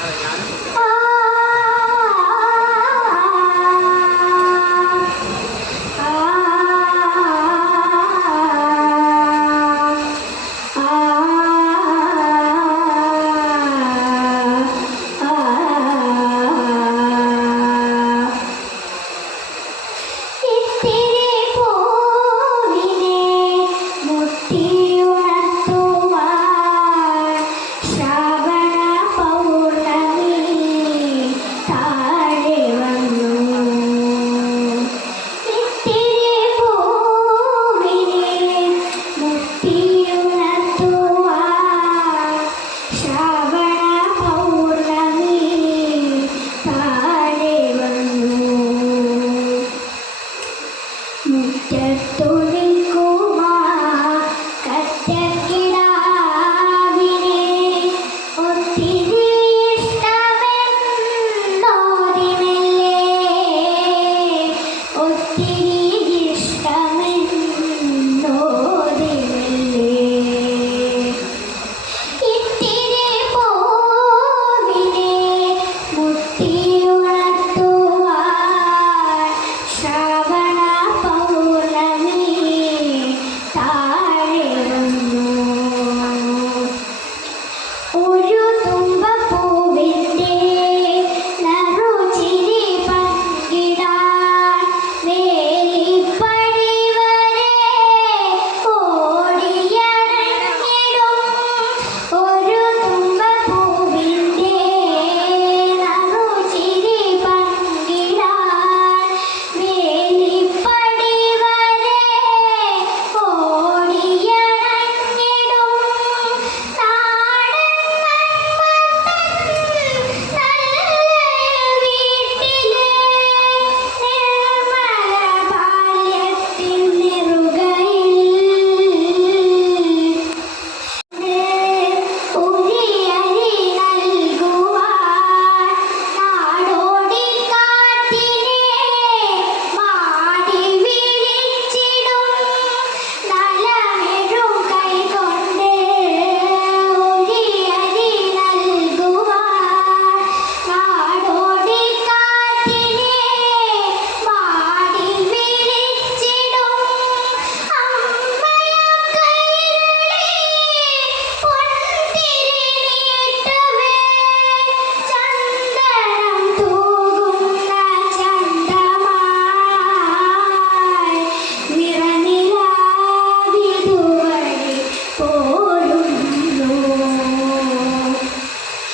അതെ ഞാനും